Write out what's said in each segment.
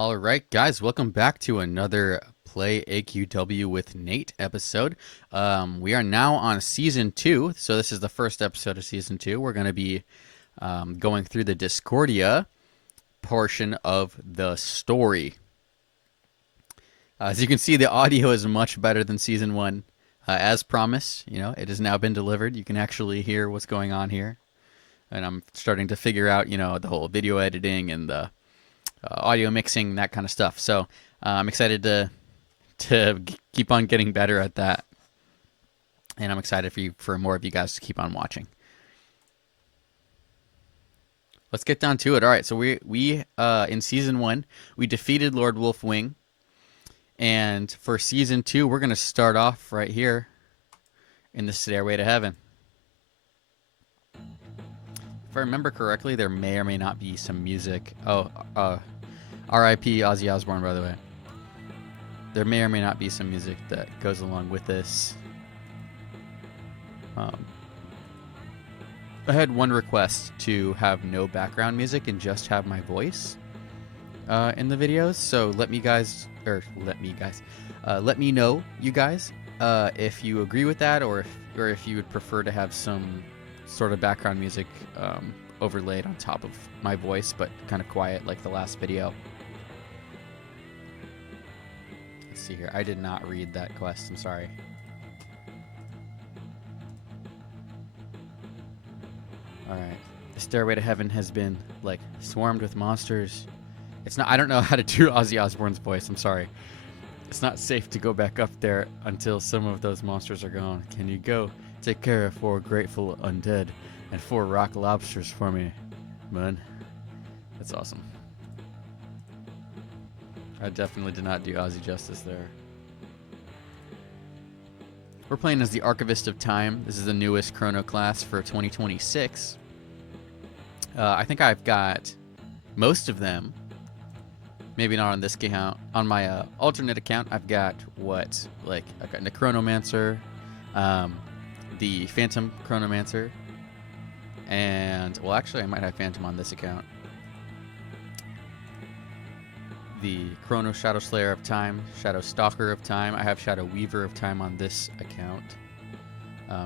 All right, guys, welcome back to another Play AQW with Nate episode. We are now on season 2, so this is the first episode of season 2. We're going to be going through the Discordia portion of the story. As you can see, the audio is much better than season 1. As promised, it has now been delivered. You can actually hear what's going on here. And I'm starting to figure out, the whole video editing and the audio mixing, that kind of stuff. So I'm excited to keep on getting better at that, and I'm excited for more of you guys to keep on watching. Let's get down to it. All right, so we in season 1 we defeated Lord Wolfwing, and for season 2 we're gonna start off right here in the Stairway to Heaven. If I remember correctly, there may or may not be some music. Oh, R.I.P. Ozzy Osbourne, by the way. There may or may not be some music that goes along with this. I had one request to have no background music and just have my voice in the videos. So let me know, you guys, if you agree with that, or if you would prefer to have some sort of background music overlaid on top of my voice, but kind of quiet like the last video. Let's see here. I did not read that quest. I'm sorry. Alright. The Stairway to Heaven has been, swarmed with monsters. It's not... I don't know how to do Ozzy Osbourne's voice. I'm sorry. It's not safe to go back up there until some of those monsters are gone. Can you go take care of 4 grateful undead and 4 rock lobsters for me, man? That's awesome. I definitely did not do Ozzy justice there. We're playing as the Archivist of Time. This is the newest Chrono class for 2026. I think I've got most of them. Maybe not on this account. On my alternate account, I've got I've got the Chronomancer, the Phantom Chronomancer, and, well, actually, I might have Phantom on this account. The Chrono Shadow Slayer of Time, Shadow Stalker of Time. I have Shadow Weaver of Time on this account,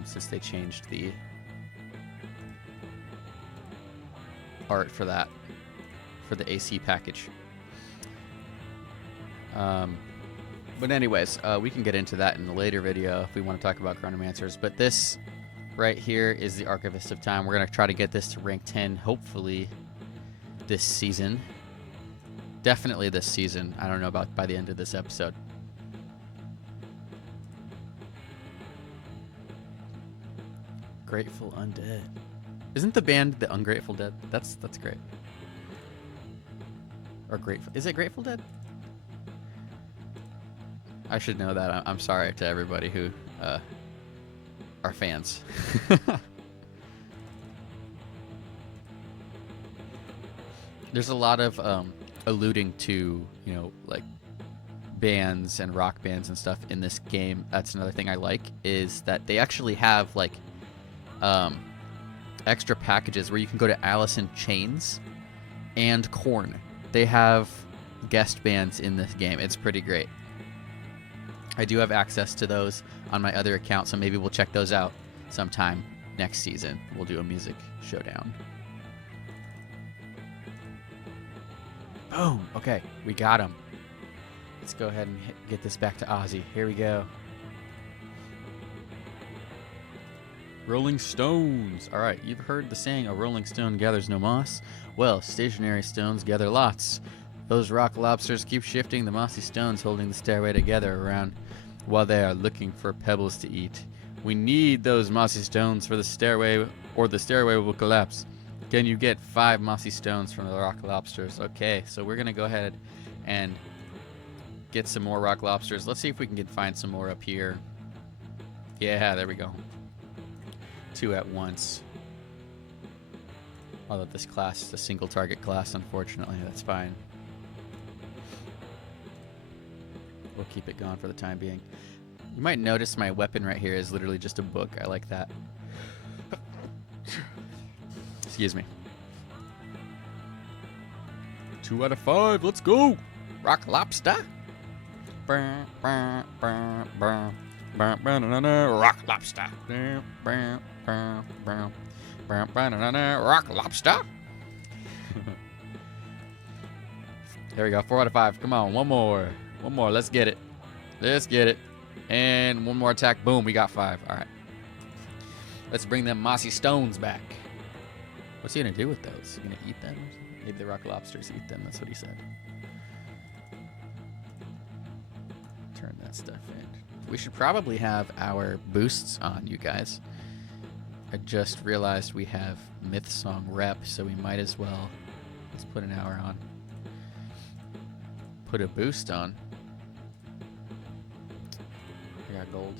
since they changed the art for that, for the AC package. But anyways, we can get into that in a later video if we want to talk about Chronomancers. But this right here is the Archivist of Time. We're going to try to get this to rank 10, hopefully, this season. Definitely this season. I don't know about by the end of this episode. Grateful Undead. Isn't the band the Ungrateful Dead? That's great. Or Grateful... Is it Grateful Dead? I should know that. I'm sorry to everybody who are fans. There's a lot of alluding to, bands and rock bands and stuff in this game. That's another thing I like, is that they actually have, extra packages where you can go to Alice in Chains and Korn. They have guest bands in this game. It's pretty great. I do have access to those on my other account, so maybe we'll check those out sometime next season. We'll do a music showdown. Boom! Okay, we got him. Let's go ahead and get this back to Ozzy. Here we go. Rolling stones. All right, you've heard the saying, a rolling stone gathers no moss. Well, stationary stones gather lots. Those rock lobsters keep shifting the mossy stones, holding the stairway together around while they are looking for pebbles to eat. We need those mossy stones for the stairway, or the stairway will collapse. Can you get 5 mossy stones from the rock lobsters? Okay, so we're going to go ahead and get some more rock lobsters. Let's see if we can find some more up here. Yeah, there we go. 2 at once. Although this class is a single target class, unfortunately. That's fine. We'll keep it going for the time being. You might notice my weapon right here is literally just a book. I like that. Excuse me. 2 out of 5. Let's go. Rock lobster. Rock lobster. Rock lobster. There we go. 4 out of 5. Come on. One more. One more. Let's get it. Let's get it. And one more attack. Boom. We got 5. All right. Let's bring them mossy stones back. What's he going to do with those? Is he going to eat them? Maybe the rock lobsters eat them. That's what he said. Turn that stuff in. We should probably have our boosts on, you guys. I just realized we have Myth Song Rep, so we might as well. Let's put an hour on. Put a boost on. I got gold.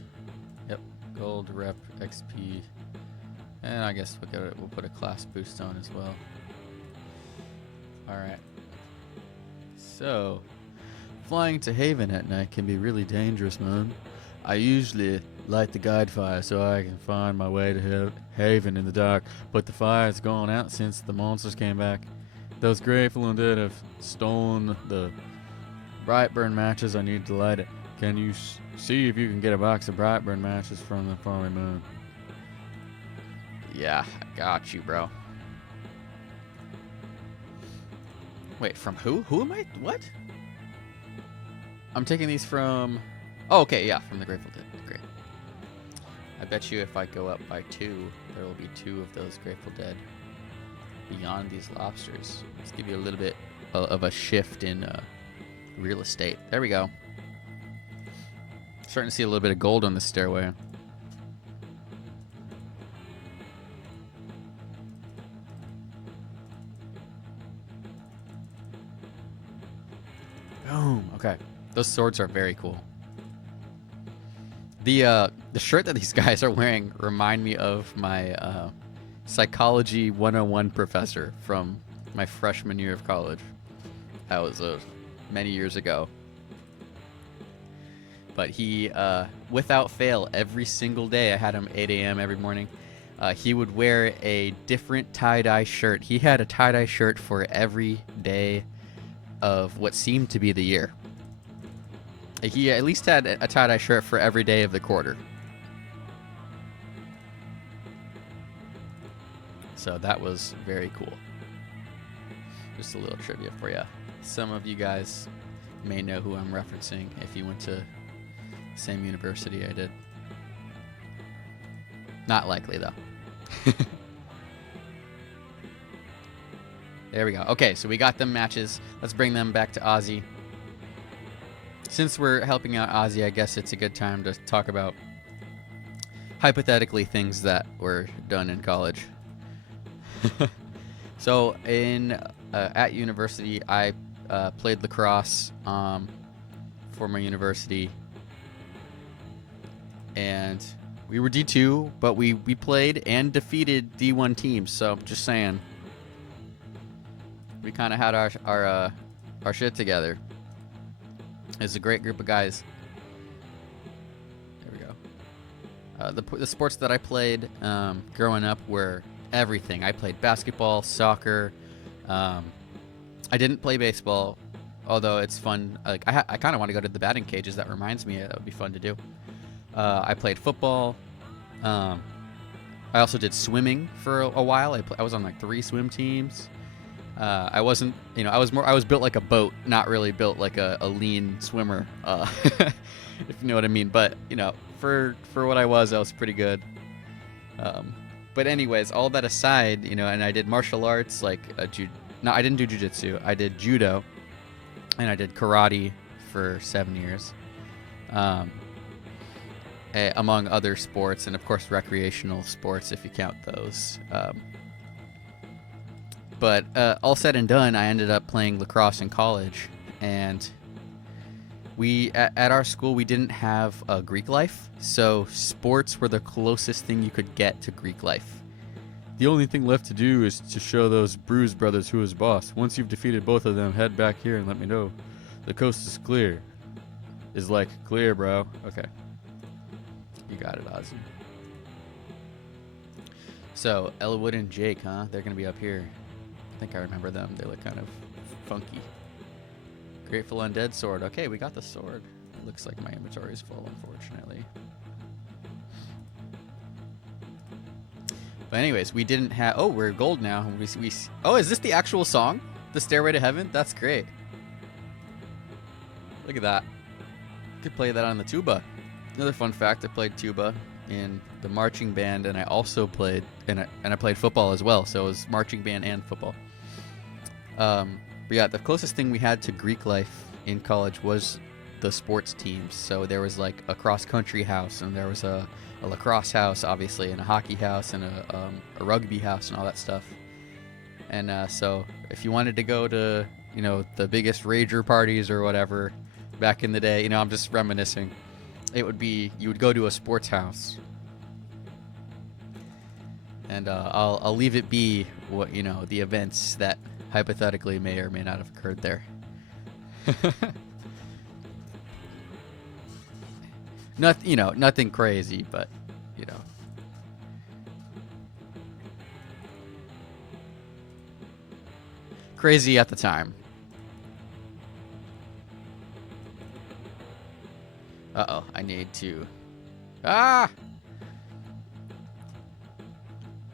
Yep, gold, rep, XP. And I guess we'll put a class boost on as well. Alright. So, flying to Haven at night can be really dangerous, man. I usually light the guide fire so I can find my way to Haven in the dark, but the fire's gone out since the monsters came back. Those grateful undead have stolen the Brightburn matches. I need to light it. Can you see if you can get a box of Brightburn matches from the Farmy Moon? Yeah, I got you, bro. Wait, from who? Who am I? What? I'm taking these from... Oh, okay, yeah, from the Grateful Dead. Great. I bet you if I go up by 2, there will be 2 of those Grateful Dead beyond these lobsters. Let's give you a little bit of a shift in real estate. There we go. Starting to see a little bit of gold on the stairway. Boom. Okay. Those swords are very cool. The shirt that these guys are wearing remind me of my psychology 101 professor from my freshman year of college. That was many years ago. But he, without fail, every single day, I had him 8 a.m. every morning, he would wear a different tie-dye shirt. He had a tie-dye shirt for every day of what seemed to be the year. He at least had a tie-dye shirt for every day of the quarter. So that was very cool. Just a little trivia for you. Some of you guys may know who I'm referencing if you went to the same university I did. Not likely, though. There we go. Okay, so we got them matches. Let's bring them back to Ozzy. Since we're helping out Ozzy, I guess it's a good time to talk about, hypothetically, things that were done in college. So at university, I played lacrosse for my university, and we were D2, but we played and defeated D1 teams. So just saying, we kind of had our shit together. It's a great group of guys. There we go. The sports that I played growing up were everything. I played basketball, soccer. I didn't play baseball, although it's fun. Like I kind of want to go to the batting cages. That reminds me, that would be fun to do. I played football. I also did swimming for a while. I was on like 3 swim teams. I wasn't, I was built like a boat, not really built like a lean swimmer, if you know what I mean. But, for what I was pretty good. But anyways, all that aside, and I did martial arts, like, no, I didn't do jiu-jitsu. I did judo, and I did karate for 7 years, among other sports, and of course recreational sports, if you count those. But all said and done, I ended up playing lacrosse in college, and at our school we didn't have a Greek life, so sports were the closest thing you could get to Greek life. The only thing left to do is to show those Bruise brothers who is boss. Once you've defeated both of them, head back here and let me know. The coast is clear. Is like clear, bro. Okay. You got it, Ozzy. So, Elwood and Jake, huh? They're going to be up here. I think I remember them. They look kind of funky. Grateful Undead sword. Okay, we got the sword. It looks like my inventory is full, unfortunately. But anyways, we didn't have... Oh, we're gold now. Oh, is this the actual song? The Stairway to Heaven? That's great. Look at that. Could play that on the tuba. Another fun fact, I played tuba in the marching band, and I also played... And I played football as well, so it was marching band and football. But yeah, the closest thing we had to Greek life in college was the sports teams. So there was like a cross-country house, and there was a lacrosse house, obviously, and a hockey house, and a rugby house, and all that stuff. And so if you wanted to go to, you know, the biggest rager parties or whatever back in the day, you know, I'm just reminiscing, it would be, you would go to a sports house. And I'll leave it be what, you know, the events that hypothetically may or may not have occurred there. You know, nothing crazy, but, you know. Crazy at the time. Uh-oh, I need to... Ah!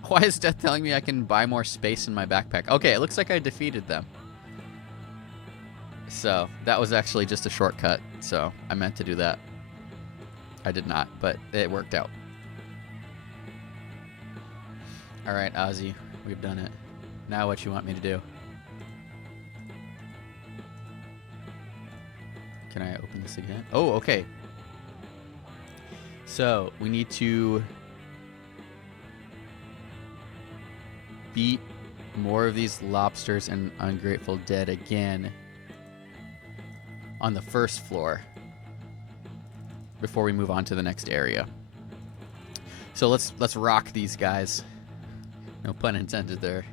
Why is Death telling me I can buy more space in my backpack? Okay, it looks like I defeated them. So, that was actually just a shortcut, so I meant to do that. I did not, but it worked out. Alright, Ozzy, we've done it. Now what you want me to do? Can I open this again? Oh, okay. So, we need to beat more of these lobsters and ungrateful dead again on the first floor before we move on to the next area. So let's rock these guys. No pun intended there.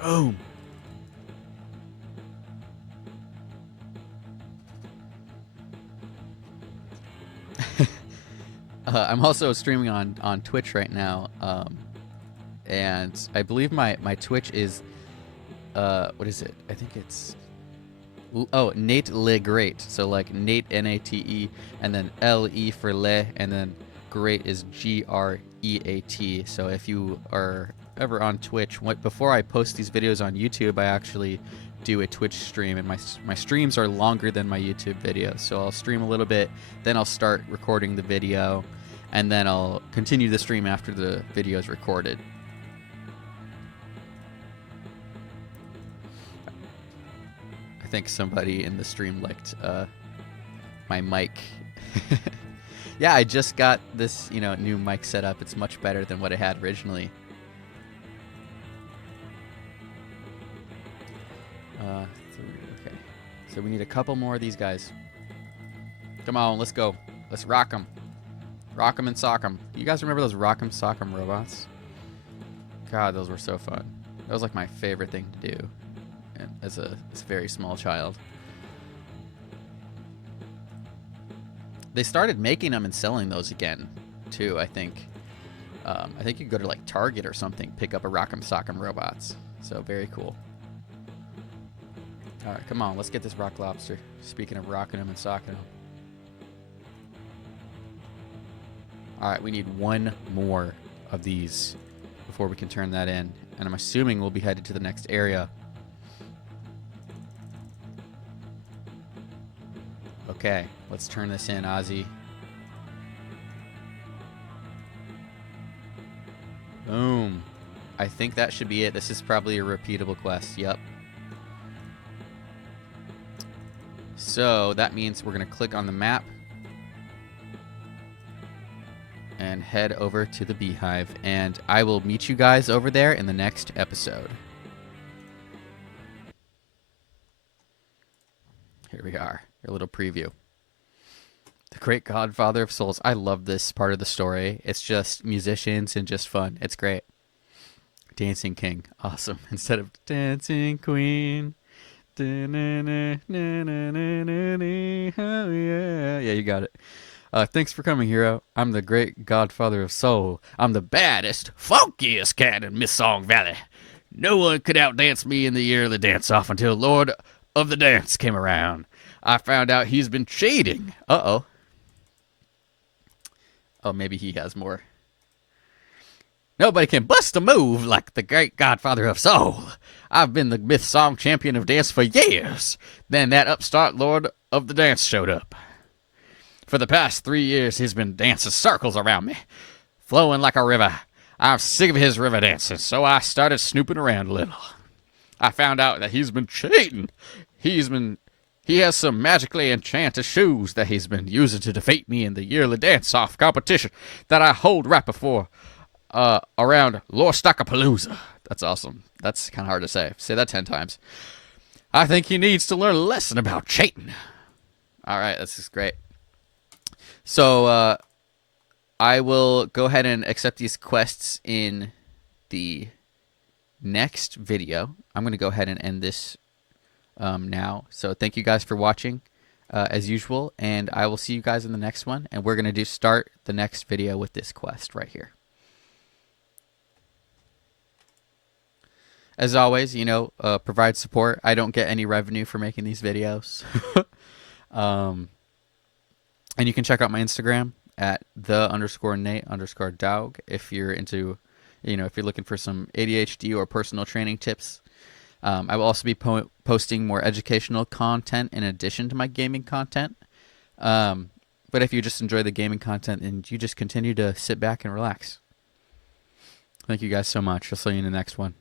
Boom. I'm also streaming on Twitch right now, and I believe my Twitch is what is it? I think it's Nate Le Great. So like Nate Nate, and then LE for Le, and then Great is GREAT. So if you are ever on Twitch, before I post these videos on YouTube, I actually do a Twitch stream, and my streams are longer than my YouTube videos. So I'll stream a little bit, then I'll start recording the video, and then I'll continue the stream after the video is recorded. I think somebody in the stream liked my mic. Yeah, I just got this, you know, new mic set up. It's much better than what I had originally. Okay, so we need a couple more of these guys. Come on, let's go. Let's rock them. Rock them and sock them. You guys remember those rock 'em sock 'em robots? God, those were so fun. That was like my favorite thing to do as a very small child. They started making them and selling those again, too, I think. I think you could go to like Target or something, pick up a rock 'em sock 'em robots. So very cool. All right, come on, let's get this rock lobster. Speaking of rocking them and socking them. All right, we need one more of these before we can turn that in. And I'm assuming we'll be headed to the next area. Okay, let's turn this in, Ozzy. Boom. I think that should be it. This is probably a repeatable quest. Yep. So that means we're going to click on the map and head over to the beehive, and I will meet you guys over there in the next episode. Here we are, a little preview. The Great Godfather of Souls. I love this part of the story. It's just musicians and just fun. It's great. Dancing King. Awesome. Instead of Dancing Queen. Oh, yeah. Yeah, you got it. Thanks for coming, hero. I'm the Great Godfather of Soul. I'm the baddest, funkiest cat in Miss Song Valley. No one could outdance me in the yearly dance-off until Lord of the Dance came around. I found out he's been cheating. Uh-oh. Oh, maybe he has more. Nobody can bust a move like the great godfather of soul. I've been the myth song champion of dance for years. Then that upstart Lord of the Dance showed up. For the past 3 years, he's been dancing circles around me, flowing like a river. I'm sick of his river dancing, so I started snooping around a little. I found out that he's been cheating. He has some magically enchanted shoes that he's been using to defeat me in the yearly dance-off competition that I hold right before around Lorstockapalooza. That's awesome. That's kind of hard to say. Say that 10 times. I think he needs to learn a lesson about cheating. All right, this is great. So I will go ahead and accept these quests in the next video. I'm going to go ahead and end this now. So thank you guys for watching as usual, and I will see you guys in the next one. And we're going to start the next video with this quest right here. As always, provide support. I don't get any revenue for making these videos. And you can check out my Instagram at _Nate_Dog if you're into, if you're looking for some ADHD or personal training tips. I will also be posting more educational content in addition to my gaming content. But if you just enjoy the gaming content, then you just continue to sit back and relax. Thank you guys so much. I'll see you in the next one.